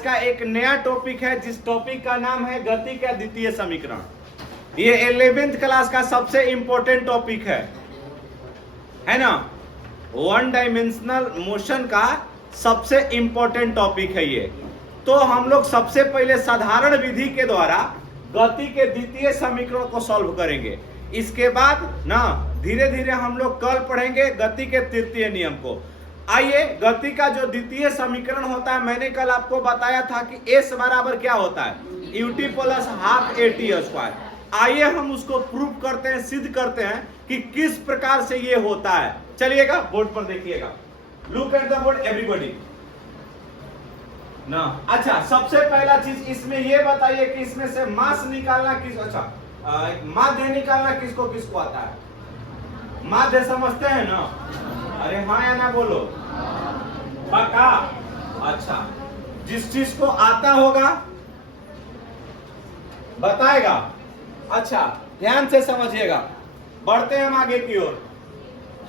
का एक नया टॉपिक है, जिस टॉपिक का नाम है गति का द्वितीय समीकरण। ये 11th क्लास का सबसे इंपॉर्टेंट टॉपिक है ना। वन डायमेंशनल मोशन का सबसे इंपॉर्टेंट टॉपिक है ये। तो हम लोग सबसे पहले साधारण विधि के द्वारा गति के द्वितीय समीकरण को सॉल्व करेंगे। इसके बाद ना धीरे धीरे हम लोग कल पढ़ेंगे गति के तृतीय नियम को। आइए, गति का जो द्वितीय समीकरण होता है, मैंने कल आपको बताया था कि एस बराबर क्या होता है, ut plus half at square. आइए हम उसको प्रूव करते हैं, सिद्ध करते हैं कि किस प्रकार से ये होता है। चलिएगा बोर्ड पर देखिएगा, look at the board everybody ना। अच्छा, सबसे पहला चीज इसमें ये बताइए कि इसमें से मास निकालना माध्य निकालना किसको किसको आता है? माध्य समझते हैं ना? अरे हाँ या ना बोलो, पक्का? अच्छा, जिस चीज को आता होगा बताएगा। अच्छा, ध्यान से समझिएगा, बढ़ते हैं हम आगे की ओर।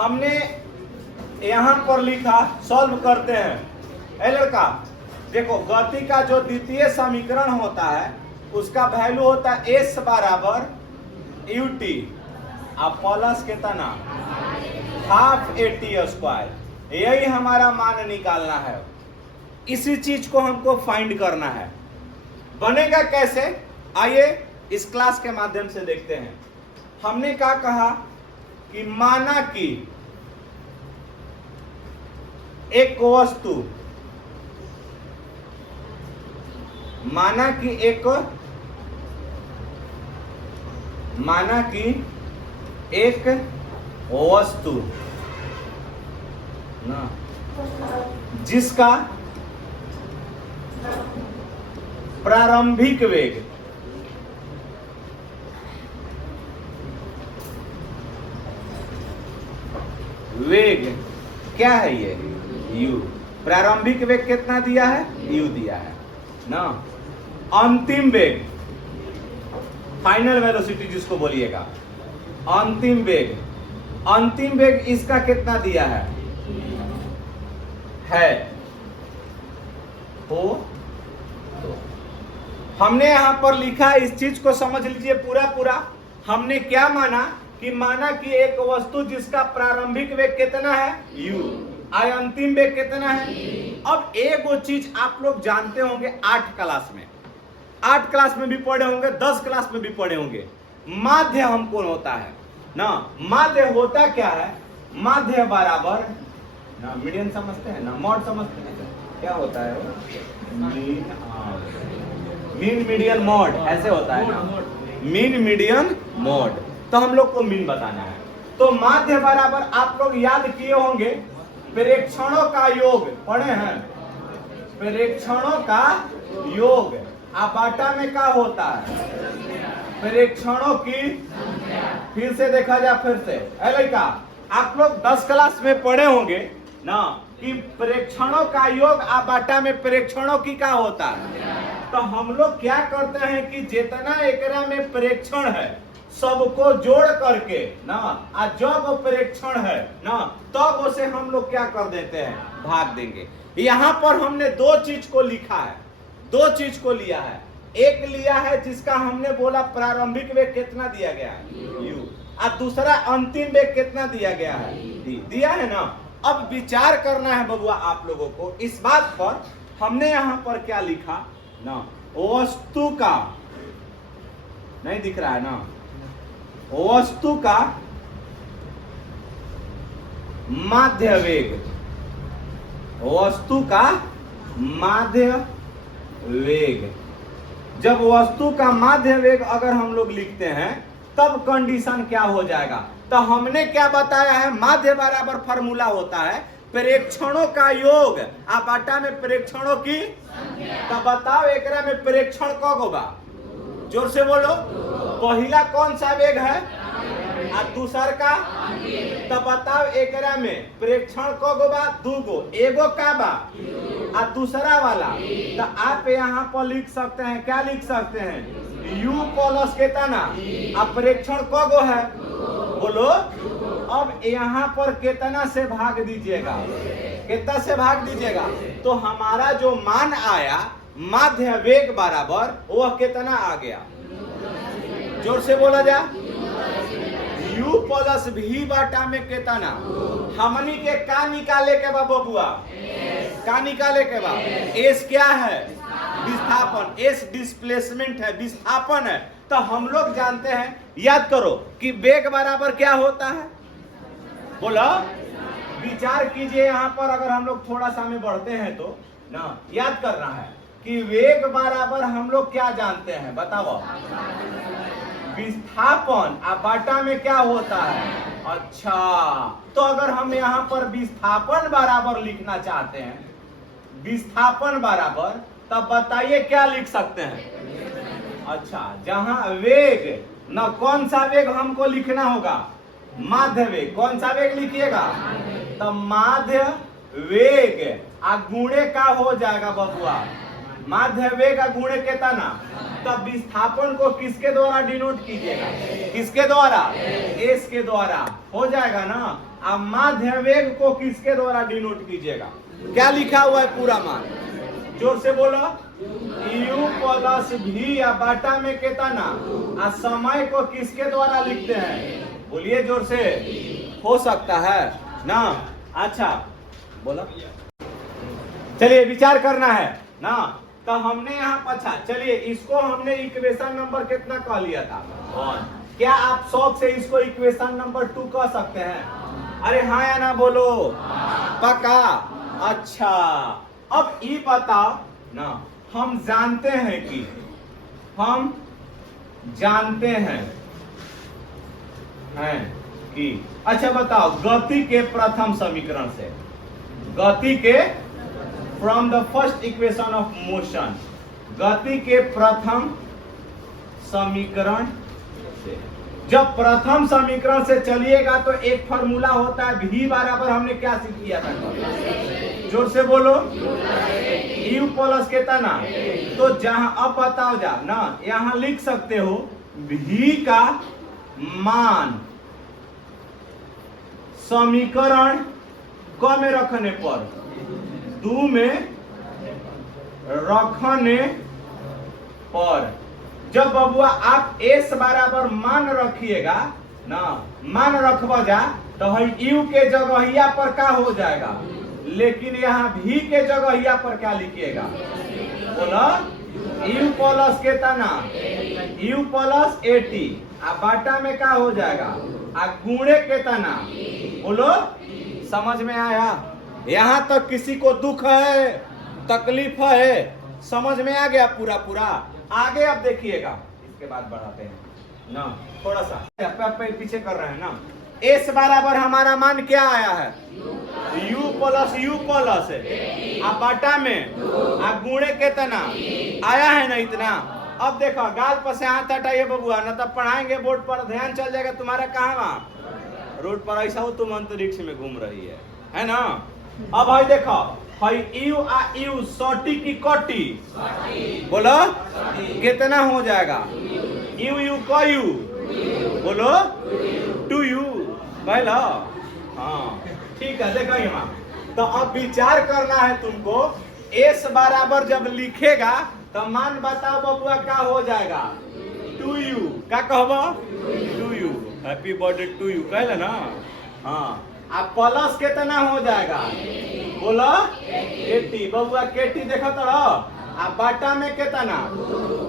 हमने यहां पर लिखा, सॉल्व करते हैं। ए लड़का देखो, गति का जो द्वितीय समीकरण होता है उसका वैल्यू होता है एस बराबर ut प्लस कितना हाफ at स्क्वायर। यही हमारा मान निकालना है, इसी चीज को हमको फाइंड करना है। बनेगा कैसे, आइए इस क्लास के माध्यम से देखते हैं। हमने क्या कहा कि माना कि एक वस्तु, माना कि एक वस्तु ना जिसका प्रारंभिक वेग क्या है, ये u। प्रारंभिक वेग कितना दिया है? u दिया है ना। अंतिम वेग, फाइनल वेलोसिटी जिसको बोलिएगा, अंतिम वेग इसका कितना दिया है? तो हमने यहां पर लिखा, इस चीज को समझ लीजिए पूरा। हमने क्या माना कि एक वस्तु जिसका प्रारंभिक वेग कितना है? u, और अंतिम वेग कितना है? अब एक वो चीज आप लोग जानते होंगे 8 क्लास में भी पढ़े होंगे, 10 क्लास में भी पढ़े होंगे। माध्य हमको होता है ना। माध्य होता क्या है? माध्य बराबर ना, मीडियन समझते हैं ना, मॉड समझते हैं क्या होता है वो? मीन मीडियन मॉड ऐसे होता है ना, मीन मीडियन मॉड। तो हम लोग को मीन बताना है। तो माध्य बराबर आप लोग याद किए होंगे प्रेक्षणों का योग, पढ़े हैं? प्रेक्षणों का योग बाटा में क्या होता है? प्रेक्षणों की, फिर से देखा जाए, फिर से लड़का आप लोग 10 क्लास में पढ़े होंगे ना कि प्रेक्षणों का योग बाटा में प्रेक्षणों की क्या होता है। तो हम लोग क्या करते हैं कि जितना एकरा में प्रेक्षण है सबको जोड़ करके ना, जब प्रेक्षण है ना तब उसे हम लोग क्या कर देते हैं, भाग देंगे। यहाँ पर हमने दो चीज को लिखा है, दो चीज को लिया है। एक लिया है जिसका हमने बोला प्रारंभिक वेग कितना दिया गया है, u, और दूसरा अंतिम वेग कितना दिया गया है, दिया है ना। अब विचार करना है बबुआ आप लोगों को इस बात पर। हमने यहाँ पर क्या लिखा ना, वस्तु का, नहीं दिख रहा है ना, वस्तु का माध्य वेग, वस्तु का माध्य वेग। जब वस्तु का माध्य वेग अगर हम लोग लिखते हैं तब कंडीशन क्या हो जाएगा? तो हमने क्या बताया है, माध्य बराबर फॉर्मूला होता है प्रेक्षणों का योग बाटा में प्रेक्षणों की। तो बताओ एकरा में प्रेक्षण कब होगा? जोर से बोलो। पहला कौन सा वेग है और दूसर का? तो बताओ एकरा में प्रेक्षण कब होगा? दूगो, एगो का बा और दूसरा वाला। तो आप यहाँ पर लिख सकते हैं, क्या लिख सकते हैं? u प्लस कितना, अब प्रेक्षण कब है? बोलो। अब यहाँ पर कितना से भाग दीजिएगा, कितना से भाग दीजिएगा? तो हमारा जो मान आया माध्य वेग बराबर वह कितना आ गया, जोर से बोला जा, u प्लस v बाटा में कितना, हमनी के का निकाले के बा बबुआ, का निकाले के बा, s क्या है, विस्थापन, s डिस्प्लेसमेंट है, विस्थापन है। तो हम लोग जानते हैं, याद करो कि वेग बराबर क्या होता है, बोला, विचार कीजिए यहाँ पर, अगर हम लोग थोड़ा सा में बढ़ते हैं तो ना, याद करना है कि वेग बराबर हम लोग क्या जानते हैं, बताओ, विस्थापन, अब बाटा में क्या होता है। अच्छा, तो अगर हम यहाँ पर विस्थापन बराबर लिखना चाहते हैं, विस्थापन बराबर, तब बताइए क्या लिख सकते हैं। अच्छा, जहां वेग न, कौन सा वेग हमको लिखना होगा, माध्य वेग, कौन सा वेग लिखिएगा, तो माध्य वेग गुणे का हो जाएगा बबुआ, माध्य वेग गुणे कितना, तब विस्थापन को किसके द्वारा डिनोट कीजिएगा, किसके द्वारा, एस के द्वारा, हो जाएगा ना। अब माध्य वेग को किसके द्वारा डिनोट कीजिएगा, क्या लिखा हुआ है पूरा मान, जोर से बोलो, u प्लस v या बाटा में कितना, आ समय को किसके द्वारा लिखते हैं, बोलिए जोर से, हो सकता है ना। अच्छा बोला, चलिए विचार करना है ना। तो हमने यहाँ पछा, चलिए इसको हमने इक्वेशन नंबर कितना कह लिया था, 1। क्या आप शौक से इसको इक्वेशन नंबर 2 कह सकते हैं, अरे हाँ या ना बोलो, पक्का। अच्छा, अब ये बताओ ना, हम जानते हैं कि, हम जानते हैं कि, अच्छा बताओ, गति के प्रथम समीकरण से, गति के, from the first equation of motion, गति के प्रथम समीकरण से, जब प्रथम समीकरण से चलिएगा तो एक फॉर्मूला होता है v बराबर, हमने क्या सीख लिया था, जोर से बोलो, u प्लस कितना, तो जहां, अब बताओ जा ना, यहां लिख सकते हो v का मान समीकरण क में रखने पर, 2 में रखने पर, जब बबुआ आप s बराबर मान रखिएगा ना, मान रखबा जा तो u के जगहिया पर क्या हो जाएगा, लेकिन यहाँ v के जगहिया पर क्या लिखिएगा, बोला, u प्लस कितना, u प्लस 80, आ बाटा में क्या हो जाएगा, आ गुणे कितना, बोलो, समझ में आया, यहाँ तक किसी को दुख है, तकलीफ है, समझ में आ गया पूरा पूरा। आगे अब देखिएगा, इसके बाद बढ़ाते हैं ना, थोड़ा सा पीछे कर रहे हैं ना। s बराबर हमारा मान क्या आया है, u प्लस अब बाटा में गुणे कितना आया है ना, इतना। अब देखो, गाल पर से हाथ हटाइए बबुआ, न तब पढ़ाएंगे बोर्ड पर, ध्यान चल जाएगा तुम्हारा, कहाँ वहाँ रोड पर, ऐसा हो तुम अंतरिक्ष में घूम रही है ना। अब भाई देखो, यू आ यू सोटी की कोटी, बोलो कितना हो जाएगा, यू यू को यू, बोलो 2u, पहला, हाँ ठीक है। देखो यहाँ, तो अब विचार करना है तुमको, s बराबर जब लिखेगा तो मान बताओ बबुआ क्या हो जाएगा, 2u, क्या कहबो, 2u, happy birthday to you, कहले ना, हाँ। अब प्लस कितना हो जाएगा, बोलो 80, बबुआ केटी देखो तो, अब बाटा में कितना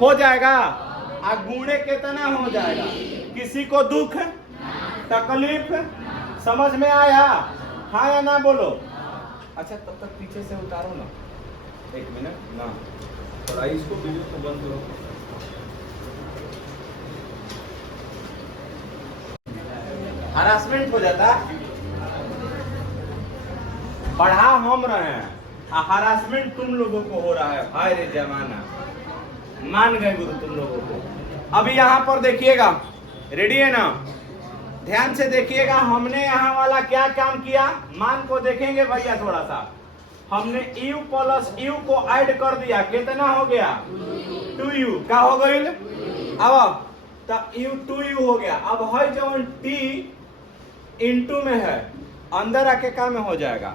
हो जाएगा, अब गुणे कितना हो जाएगा, किसी को दुख तकलीफ, समझ में आया, हाँ या ना बोलो। अच्छा तब तक पीछे से उतारो ना, 1 मिनट ना, थोड़ा इसको वीडियो को बंद करो। हरासमेंट हो जाता, पढ़ा हम रहे हैं, हरासमेंट तुम लोगों को हो रहा है, हाय रे जमाना, मान गए गुरु तुम लोगों को। अभी यहाँ पर देखिएगा, रेडी है ना, ध्यान से देखिएगा, हमने यहाँ वाला क्या काम किया, मान को देखेंगे भैया थोड़ा सा, हमने u प्लस u को ऐड कर दिया, कितना हो गया 2u, क्या हो गई, अब u 2u हो गया। अब है जो t इंटू में है, अंदर आके क्या में हो जाएगा,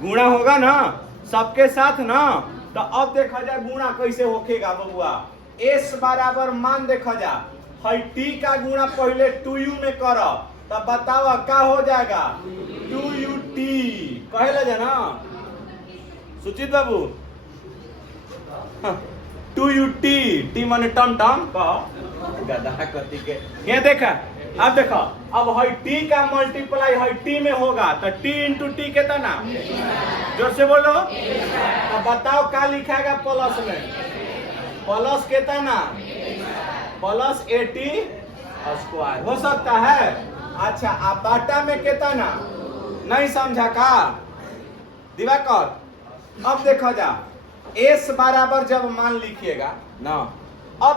गुणा होगा ना सबके साथ ना, तो अब देखा जाए गुणा कैसे होखेगा बबुआ। एस बराबर मान देखा जा है टी का गुणा पहले 2u में करो, तब बताओ क्या हो जाएगा 2ut कहे लगे ना सुचित बाबू। 2ut टी माने टम टम कहो गधा कति के। ये देखा अब देखो अब है टी का मल्टीप्लाई है टी में होगा तो टी इंटू टी कितना जोर से बोलो। तो बताओ क्या लिखाएगा प्लस में, प्लस कितना प्लस 80 स्क्वायर हो सकता है। अच्छा आप बाटा में कितना नहीं समझा का दिवाकर। अब देखा जा एस बराबर जब मान लिखिएगा ना, अब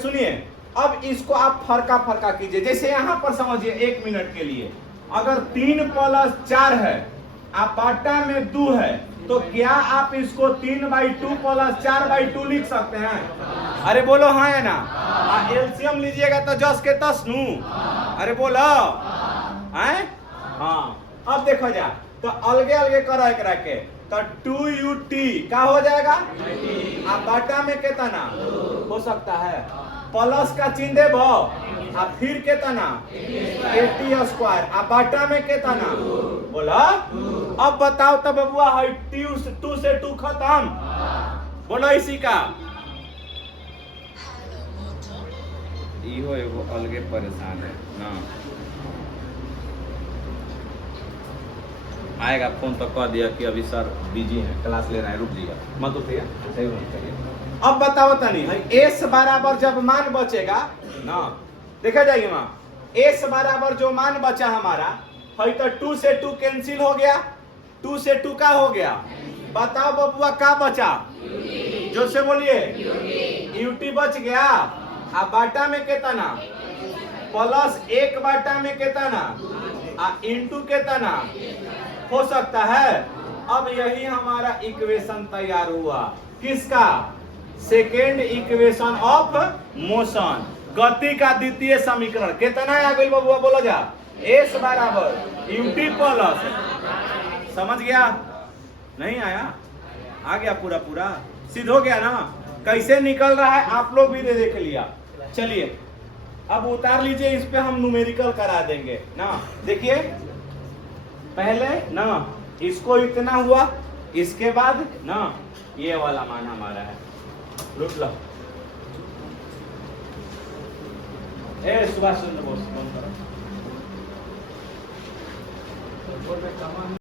सुनिए अब इसको आप फरका फरका कीजिए। जैसे यहाँ पर समझिए 1 मिनट के लिए अगर 3 + 4 है आप बाटा में 2 है तो क्या आप इसको 3/2 + 4/2 लिख सकते हैं? अरे बोलो हाँ है ना। एलसीएम लीजिएगा तो 10 के 10 नू। अरे बोलो हैं हाँ। अब देखो जा तो अलगे अलगे करो एक रखे तो 2ut क्या हो जाएगा आप बाटा में कितना हो सकता है प्लस का चिन्ह देबो आप फिर कितना 80 स्क्वायर आप बाटा में कितना बोला। अब बताओ तब बबुआ है 2 से 2 खत्म बोलो इसी का इहो एगो अलगे परेशान है ना। आएगा फोन तो कह दिया कि अभी सर बिजी है क्लास ले रहे हैं रुक जाइए मत उठिए सही होना चाहिए। अब बताओ तनी एस बराबर जब मान बचेगा ना देखा जाएगी माँ एस बराबर जो मान बचा हमारा है तो 2 से 2 कैंसिल हो गया 2 से 2 का हो गया। बताओ बबुआ का बचा जो से बोलिए यूटी बच गया। अब बाटा में कितना प्लस 1 बाटा में कितना इंटू कितना हो सकता है। अब यही हमारा इक्वेशन तैयार हुआ किसका सेकेंड इक्वेशन ऑफ मोशन गति का द्वितीय समीकरण कितना आ गई बबुआ बोलो जा एस बराबर यूटी प्लस समझ गया नहीं आया आ गया पूरा पूरा सिद्ध हो गया ना। कैसे निकल रहा है आप लोग भी देख लिया। चलिए अब उतार लीजिए इस पे हम न्यूमेरिकल करा देंगे ना। देखिए पहले ना इसको इतना हुआ इसके बाद ना ये वाला मान हमारा है रुक लो सुभाष चंद्र बोस